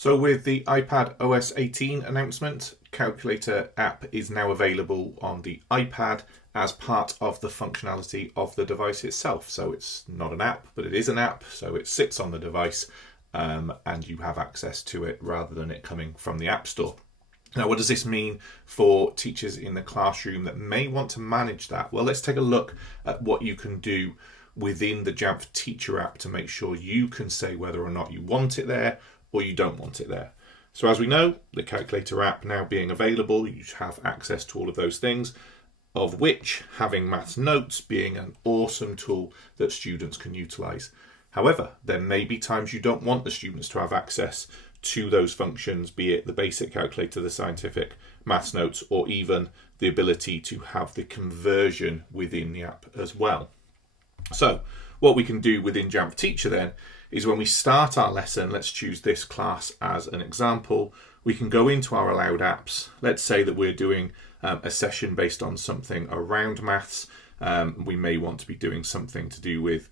So with the iPad OS 18 announcement, Calculator app is now available on the iPad as part of the functionality of the device itself. So it's not an app, but it is an app. So it sits on the device and you have access to it rather than it coming from the App Store. Now, what does this mean for teachers in the classroom that may want to manage that? Well, let's take a look at what you can do within the Jamf Teacher app to make sure you can say whether or not you want it there or you don't want it there. So as we know, the Calculator app now being available, you have access to all of those things, of which having maths notes being an awesome tool that students can utilize. However, there may be times you don't want the students to have access to those functions, be it the basic calculator, the scientific, maths notes, or even the ability to have the conversion within the app as well. So what we can do within Jamf Teacher then is when we start our lesson, let's choose this class as an example, we can go into our allowed apps. Let's say that we're doing a session based on something around maths. We may want to be doing something to do with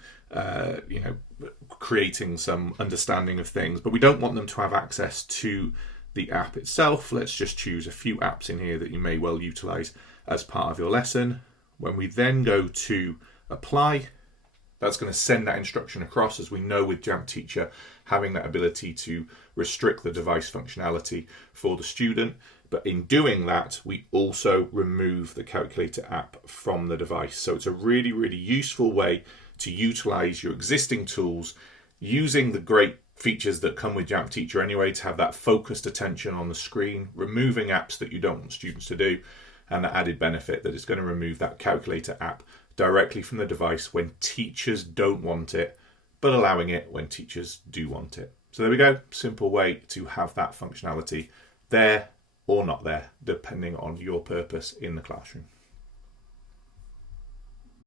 creating some understanding of things, but we don't want them to have access to the app itself. Let's just choose a few apps in here that you may well utilize as part of your lesson. When we then go to apply, that's going to send that instruction across, as we know with Jamf Teacher, having that ability to restrict the device functionality for the student. But in doing that, we also remove the Calculator app from the device. So it's a really, really useful way to utilize your existing tools using the great features that come with Jamf Teacher anyway, to have that focused attention on the screen, removing apps that you don't want students to do, and the added benefit that is going to remove that Calculator app directly from the device when teachers don't want it, but allowing it when teachers do want it. So there we go, simple way to have that functionality there or not there, depending on your purpose in the classroom.